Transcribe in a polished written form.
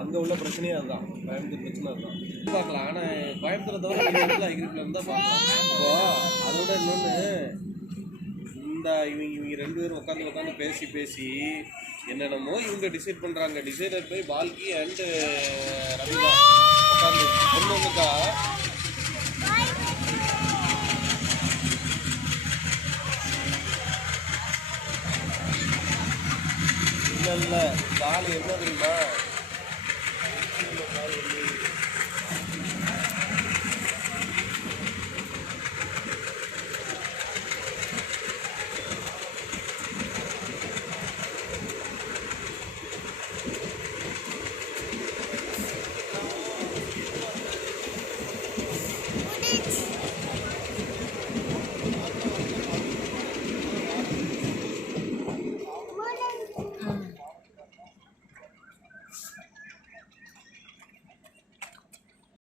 அங்கே உள்ள பிரச்சனையே அதுதான், கோயம்புத்தூர் பிரச்சனை அதுதான் பார்க்கலாம். ஆனால் கோயம்புத்தூரை தவிர இந்த இடத்துல அக்ரிபிளம் தான் பார்க்கலாம். இப்போ அதோட இன்னொன்று, இவங்க ரெண்டு பேரும் உட்காந்து பேசி என்னென்னமோ இவங்க டிசைட் பண்ணுறாங்க. டிசைடர் போய் பால்கி அண்டு ரவிதா உட்காந்து ஒன்றுக்கா இல்லை காலை என்ன தெரியுமா,